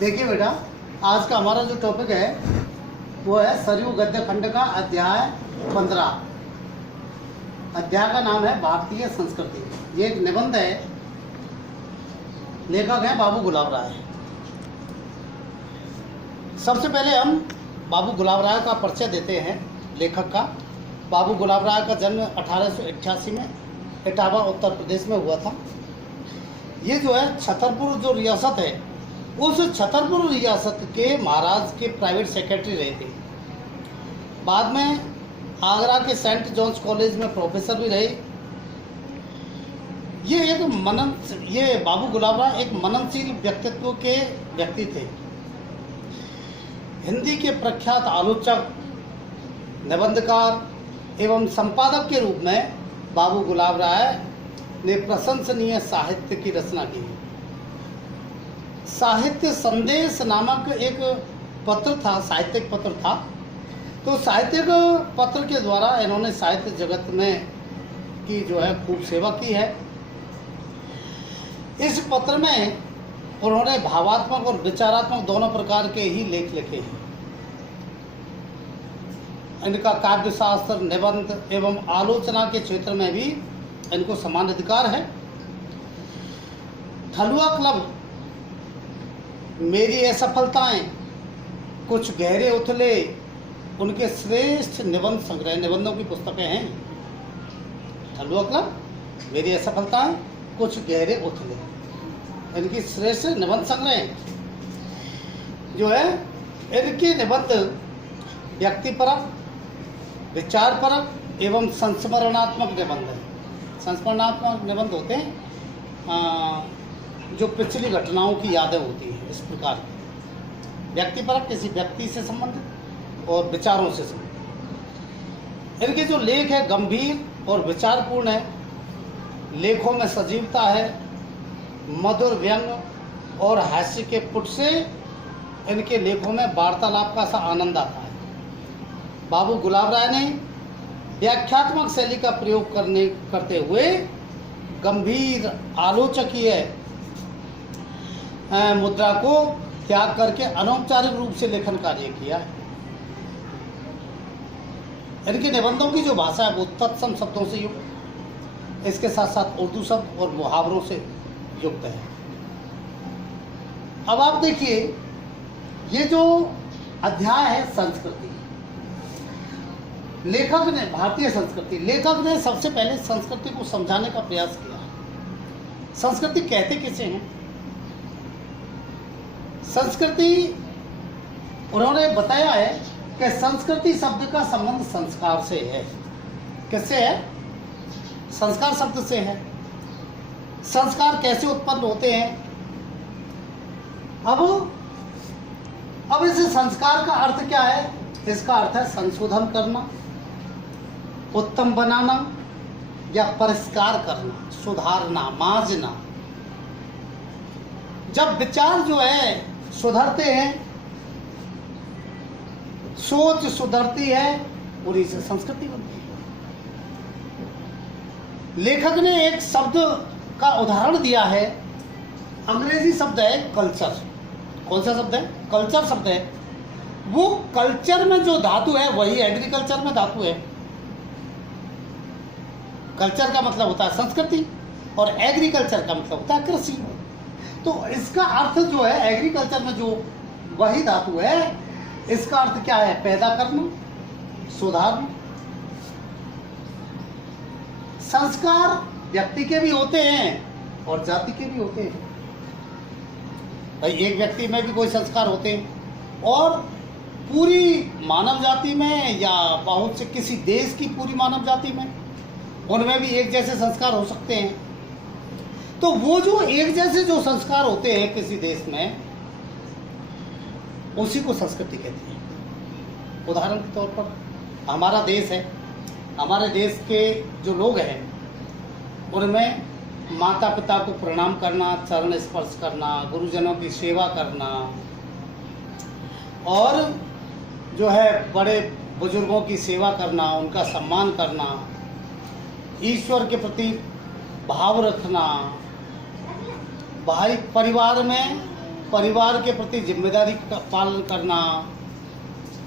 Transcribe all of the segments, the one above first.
देखिए बेटा, आज का हमारा जो टॉपिक है वो है सरयू गद्य खंड का अध्याय 15। अध्याय का नाम है भारतीय संस्कृति। ये एक निबंध है, लेखक है बाबू गुलाब राय। सबसे पहले हम बाबू गुलाब राय का परिचय देते हैं। लेखक का बाबू गुलाब राय का जन्म 1888 में इटावा उत्तर प्रदेश में हुआ था। ये जो है छतरपुर जो रियासत है, उस छतरपुर रियासत के महाराज के प्राइवेट सेक्रेटरी रहे थे। बाद में आगरा के सेंट जॉन्स कॉलेज में प्रोफेसर भी रहे। ये बाबू गुलाब राय एक मननशील व्यक्तित्व के व्यक्ति थे। हिंदी के प्रख्यात आलोचक, निबंधकार एवं संपादक के रूप में बाबू गुलाब राय ने प्रशंसनीय साहित्य की रचना की। साहित्य संदेश नामक एक पत्र था, साहित्यिक पत्र था। तो साहित्यिक पत्र के द्वारा इन्होंने साहित्य जगत में की जो है खूब सेवा की है। इस पत्र में उन्होंने भावात्मक और विचारात्मक दोनों प्रकार के ही लेख लिखे हैं। इनका काव्य शास्त्र, निबंध एवं आलोचना के क्षेत्र में भी इनको समान अधिकार है। थलुआ क्लब, मेरी असफलताएं, कुछ गहरे उथले, उनके श्रेष्ठ निबंध संग्रह, निबंधों की पुस्तकें हैं। थलुआ क्लब, मेरी असफलताएं, कुछ गहरे उथले, इनकी श्रेष्ठ निबंध संग्रह जो है। इनके निबंध व्यक्तिपरक, विचारपरक एवं संस्मरणात्मक निबंध है। संस्मरणात्मक निबंध होते हैं जो पिछली घटनाओं की यादें होती हैं, इस प्रकार की। व्यक्तिपरक किसी व्यक्ति से संबंधित और विचारों से संबंधित। इनके जो लेख है गंभीर और विचारपूर्ण है। लेखों में सजीवता है, मधुर व्यंग और हास्य के पुट से इनके लेखों में वार्तालाप का सा आनंद आता है। बाबू गुलाब राय ने व्याख्यात्मक शैली का प्रयोग करते हुए गंभीर आलोचकीय मुद्रा को त्याग करके अनौपचारिक रूप से लेखन कार्य किया है। इनके निबंधों की जो भाषा है वो तत्सम शब्दों से युक्त, इसके साथ साथ उर्दू शब्द और मुहावरों से युक्त है। अब आप देखिए, ये जो अध्याय है संस्कृति, लेखक ने भारतीय संस्कृति, लेखक ने सबसे पहले संस्कृति को समझाने का प्रयास किया। संस्कृति कहते किसे हैं? संस्कृति उन्होंने बताया है कि संस्कृति शब्द का संबंध संस्कार से है। किससे है? संस्कार शब्द से है। संस्कार कैसे उत्पन्न होते हैं? अब इस संस्कार का अर्थ क्या है? इसका अर्थ है संशोधन करना, उत्तम बनाना या परिष्कार करना, सुधारना, मांझना। जब विचार जो है सुधरते हैं, सोच सुधरती है, पूरी से संस्कृति बनती है। लेखक ने एक शब्द का उदाहरण दिया है, अंग्रेजी शब्द है कल्चर। कौन सा शब्द है? कल्चर शब्द है। वो कल्चर में जो धातु है वही एग्रीकल्चर में धातु है। कल्चर का मतलब होता है संस्कृति और एग्रीकल्चर का मतलब होता है कृषि। तो इसका अर्थ जो है एग्रीकल्चर में जो वही धातु है, इसका अर्थ क्या है? पैदा करना, सुधारना। संस्कार व्यक्ति के भी होते हैं और जाति के भी होते हैं। भाई एक व्यक्ति में भी कोई संस्कार होते हैं और पूरी मानव जाति में या बहुत से किसी देश की पूरी मानव जाति में, उनमें भी एक जैसे संस्कार हो सकते हैं। तो वो जो एक जैसे जो संस्कार होते हैं किसी देश में, उसी को संस्कृति कहते हैं। उदाहरण के तौर पर हमारा देश है, हमारे देश के जो लोग हैं उनमें माता पिता को प्रणाम करना, चरण स्पर्श करना, गुरुजनों की सेवा करना और जो है बड़े बुजुर्गों की सेवा करना, उनका सम्मान करना, ईश्वर के प्रति भाव रखना, भाई परिवार में परिवार के प्रति जिम्मेदारी का पालन करना,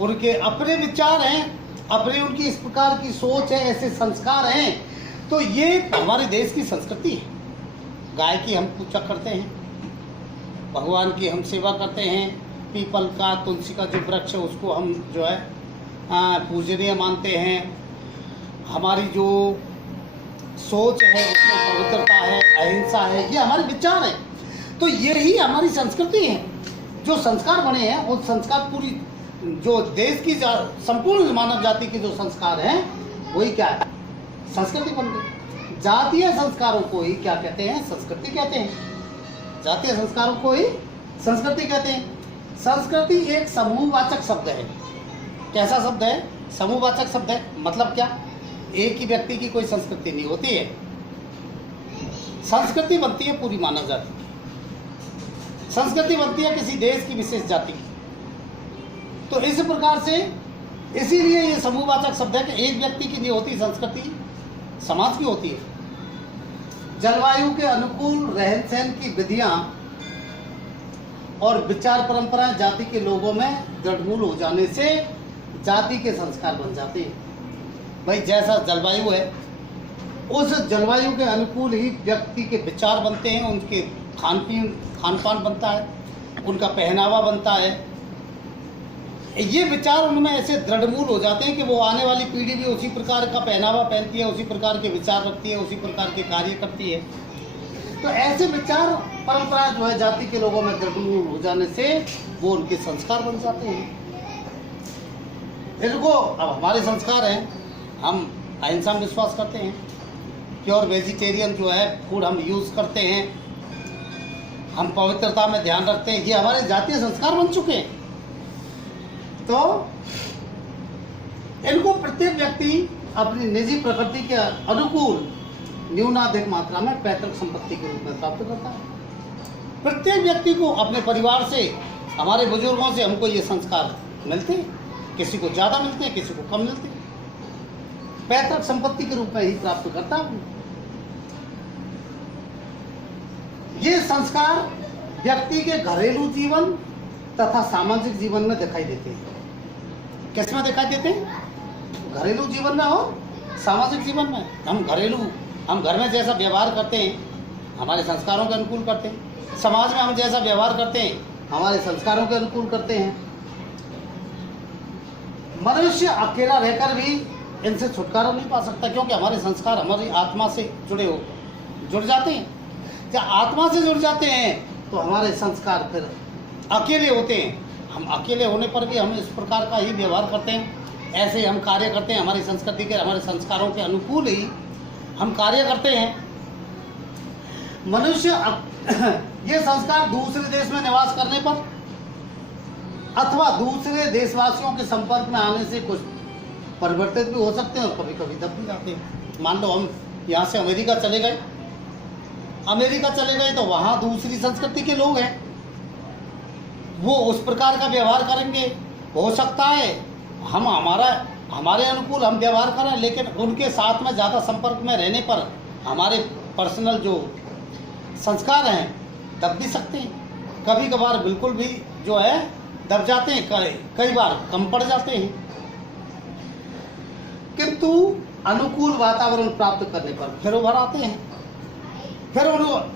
उनके अपने विचार हैं, अपने उनकी इस प्रकार की सोच है, ऐसे संस्कार हैं, तो ये हमारे देश की संस्कृति है। गाय की हम पूजा करते हैं, भगवान की हम सेवा करते हैं, पीपल का, तुलसी का जो वृक्ष है उसको हम जो है पूजनीय मानते हैं। हमारी जो सोच है उसमें पवित्रता है, अहिंसा है, ये हमारे विचार है। तो यही हमारी संस्कृति है। जो संस्कार बने हैं वो संस्कार पूरी जो देश की संपूर्ण मानव जाति के जो संस्कार हैं वही क्या है, संस्कृति बन गई। जातीय संस्कारों को ही क्या कहते हैं, संस्कृति कहते हैं। जातीय संस्कारों को ही संस्कृति कहते हैं। संस्कृति एक समूहवाचक शब्द है। कैसा शब्द है, समूहवाचक शब्द है। मतलब क्या, एक ही व्यक्ति की कोई संस्कृति नहीं होती है, संस्कृति बनती है पूरी मानव जाति की, संस्कृति बनती है किसी देश की विशेष जाति की। तो इस प्रकार से इसीलिए ये समूहवाचक शब्द है कि एक व्यक्ति की नहीं होती संस्कृति, समाज की होती है। जलवायु के अनुकूल रहन सहन की विधियां और विचार परंपराएं जाति के लोगों में दृढ़मूल हो जाने से जाति के संस्कार बन जाते हैं। भाई जैसा जलवायु है उस जलवायु के अनुकूल ही व्यक्ति के विचार बनते हैं, उनके खान पान बनता है, उनका पहनावा बनता है। ये विचार उनमें ऐसे दृढ़मूल हो जाते हैं कि वो आने वाली पीढ़ी भी उसी प्रकार का पहनावा पहनती है, उसी प्रकार के विचार रखती है, उसी प्रकार के कार्य करती है। तो ऐसे विचार परंपरा जो है जाति के लोगों में दृढ़मूल हो जाने से वो उनके संस्कार बन जाते हैं। इनको अब हमारे संस्कार हैं, हम अहिंसा में विश्वास करते हैं, प्योर वेजिटेरियन जो है फूड हम यूज़ करते हैं, हम पवित्रता में ध्यान रखते हैं, ये हमारे जातीय संस्कार बन चुके हैं। तो इनको प्रत्येक व्यक्ति अपनी निजी प्रकृति के अनुकूल न्यूनाधिक मात्रा में पैतृक संपत्ति के रूप में प्राप्त करता है। प्रत्येक व्यक्ति को अपने परिवार से, हमारे बुजुर्गों से हमको ये संस्कार मिलते हैं, किसी को ज़्यादा मिलते हैं, किसी को कम मिलते हैं, पैतृक संपत्ति के रूप में ही प्राप्त करता है। ये संस्कार व्यक्ति के घरेलू जीवन तथा सामाजिक जीवन में दिखाई देते हैं। किस में दिखाई देते हैं, घरेलू जीवन में और सामाजिक जीवन में। हम घर में जैसा व्यवहार करते हैं हमारे संस्कारों के अनुकूल करते हैं, समाज में हम जैसा व्यवहार करते हैं हमारे संस्कारों के अनुकूल करते हैं। मनुष्य अकेला रहकर भी इनसे छुटकारा नहीं पा सकता, क्योंकि हमारे संस्कार हमारी आत्मा से जुड़ जाते हैं। जब आत्मा से जुड़ जाते हैं तो हमारे संस्कार फिर अकेले होते हैं। हम अकेले होने पर भी हम इस प्रकार का ही व्यवहार करते हैं, ऐसे ही हम कार्य करते हैं, हमारी संस्कृति के, हमारे संस्कारों के अनुकूल ही हम कार्य करते हैं। मनुष्य ये संस्कार दूसरे देश में निवास करने पर अथवा दूसरे देशवासियों के संपर्क में आने से कुछ परिवर्तित भी हो सकते हैं और कभी कभी दब भी जाते हैं। मान लो हम यहाँ से अमेरिका चले गए तो वहाँ दूसरी संस्कृति के लोग हैं, वो उस प्रकार का व्यवहार करेंगे। हो सकता है हम हमारे अनुकूल हम व्यवहार करें, लेकिन उनके साथ में ज़्यादा संपर्क में रहने पर हमारे पर्सनल जो संस्कार हैं दब भी सकते हैं। कभी कभार बिल्कुल भी जो है दब जाते हैं, कई बार कम पड़ जाते हैं। किंतु अनुकूल वातावरण प्राप्त करने पर फिर उभर आते हैं। फिर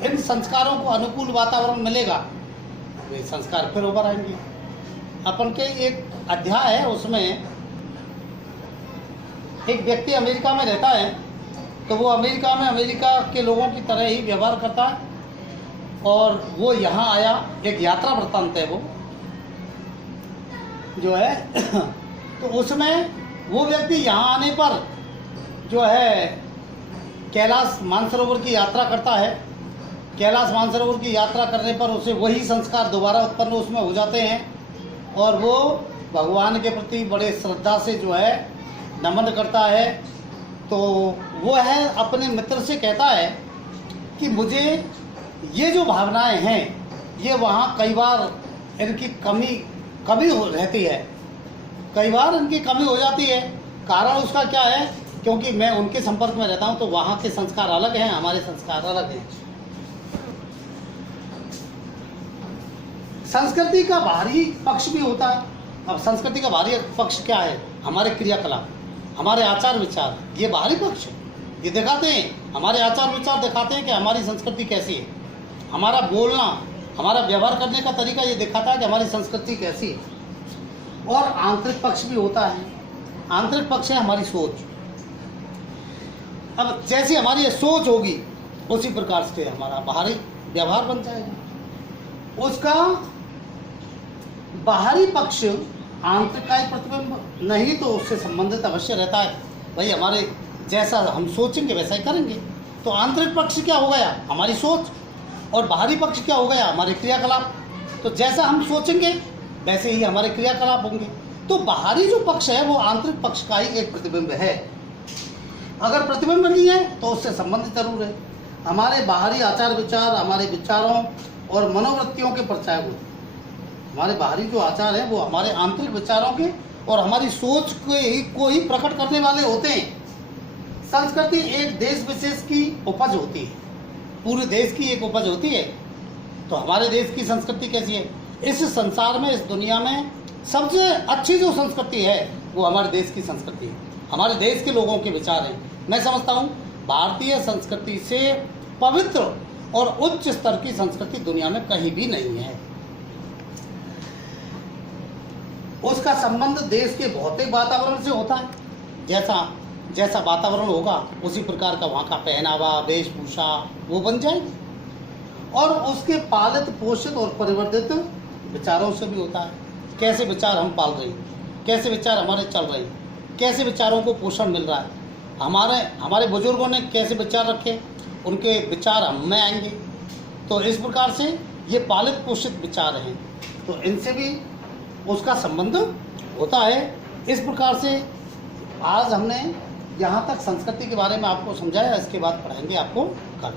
इन संस्कारों को अनुकूल वातावरण मिलेगा, वे संस्कार फिर उभर आएंगे। अपन के एक अध्याय है, उसमें एक व्यक्ति अमेरिका में रहता है, तो वो अमेरिका में अमेरिका के लोगों की तरह ही व्यवहार करता है, और वो यहाँ आया, एक यात्रा वृत्तांत है वो जो है तो उसमें वो व्यक्ति यहाँ आने पर जो है कैलाश मानसरोवर की यात्रा करता है। कैलाश मानसरोवर की यात्रा करने पर उसे वही संस्कार दोबारा उत्पन्न उसमें हो जाते हैं, और वो भगवान के प्रति बड़े श्रद्धा से जो है नमन करता है। तो वो है अपने मित्र से कहता है कि मुझे ये जो भावनाएं हैं ये वहाँ कई बार इनकी कमी रहती है, कई बार इनकी कमी हो जाती है। कारण उसका क्या है, क्योंकि मैं उनके संपर्क में रहता हूँ तो वहाँ के संस्कार अलग हैं, हमारे संस्कार अलग हैं। संस्कृति का बाहरी पक्ष भी होता है। अब संस्कृति का बाहरी पक्ष क्या है? हमारे क्रियाकलाप, हमारे आचार विचार, ये बाहरी पक्ष है। ये दिखाते हैं, हमारे आचार विचार दिखाते हैं कि हमारी संस्कृति कैसी है। हमारा बोलना, हमारा व्यवहार करने का तरीका ये दिखाता है कि हमारी संस्कृति कैसी है। और आंतरिक पक्ष भी होता है। आंतरिक पक्ष है हमारी सोच। अब जैसी हमारी ये सोच होगी उसी प्रकार से हमारा बाहरी व्यवहार बन जाएगा। उसका बाहरी पक्ष आंतरिक का ही प्रतिबिंब नहीं तो उससे संबंधित अवश्य रहता है। भाई हमारे जैसा हम सोचेंगे वैसा ही करेंगे। तो आंतरिक पक्ष क्या हो गया? हमारी सोच। और बाहरी पक्ष क्या हो गया? हमारे क्रियाकलाप। तो जैसा हम सोचेंगे वैसे ही हमारे क्रियाकलाप होंगे। तो बाहरी जो पक्ष है वो आंतरिक पक्ष का ही एक प्रतिबिंब है। अगर प्रतिबिंब नहीं है तो उससे संबंधित जरूर है। हमारे बाहरी आचार विचार हमारे विचारों और मनोवृत्तियों के परचायक होते हैं। हमारे बाहरी जो आचार हैं वो हमारे आंतरिक विचारों के और हमारी सोच को ही प्रकट करने वाले होते हैं। संस्कृति एक देश विशेष की उपज होती है, पूरे देश की एक उपज होती है। तो हमारे देश की संस्कृति कैसी है? इस संसार में, इस दुनिया में सबसे अच्छी जो संस्कृति है वो हमारे देश की संस्कृति है, हमारे देश के लोगों के विचार हैं। मैं समझता हूँ भारतीय संस्कृति से पवित्र और उच्च स्तर की संस्कृति दुनिया में कहीं भी नहीं है। उसका संबंध देश के भौतिक वातावरण से होता है। जैसा वातावरण होगा उसी प्रकार का वहाँ का पहनावा, वेशभूषा वो बन जाएगी। और उसके पालित, पोषित और परिवर्तित विचारों से भी होता है। कैसे विचार हम पाल रहे हैं, कैसे विचार हमारे चल रहे हैं, कैसे विचारों को पोषण मिल रहा है, हमारे बुजुर्गों ने कैसे विचार रखे, उनके विचार हम में आएंगे। तो इस प्रकार से ये पालित पोषित विचार हैं, तो इनसे भी उसका संबंध होता है। इस प्रकार से आज हमने यहाँ तक संस्कृति के बारे में आपको समझाया। इसके बाद पढ़ाएंगे आपको कल।